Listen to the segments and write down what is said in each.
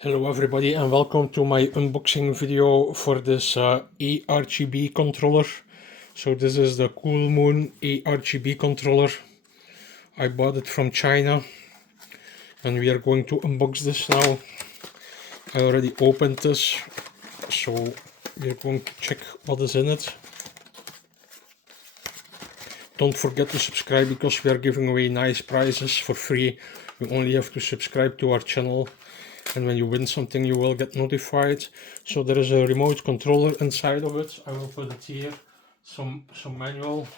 Hello everybody and welcome to my unboxing video for this ARGB controller. So this is the COOLMOON ARGB controller. I bought it from China and we are going to unbox this now. I already opened this, so we're going to check what is in it. Don't forget to subscribe because we are giving away nice prizes for free. You only have to subscribe to our channel. And when you win something you will get notified. So there is a remote controller inside of it. I will put it here. Some manual,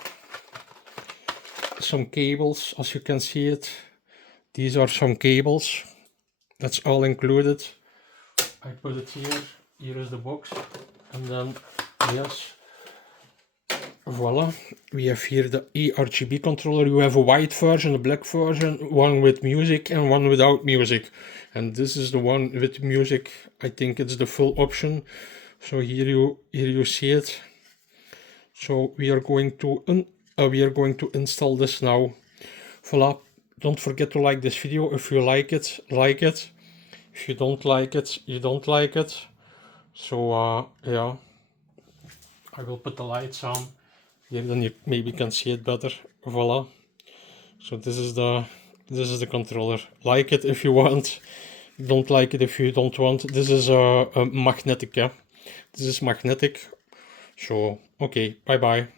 some cables, as you can see it. These are some cables. That's all included. I put it here. Here is the box. And then, yes, voila, we have here the ARGB controller. You have a white version, a black version, one with music and one without music. And this is the one with music. I think it's the full option. So here you see it. So we are going to install this now. Voila. Don't forget to like this video. If you like it, like it. If you don't like it, you don't like it. So yeah, I will put the lights on. Here then you maybe can see it better. Voila. So this is the controller. Like it if you want. Don't like it if you don't want. This is a magnetic, yeah. This is magnetic. So okay, bye bye.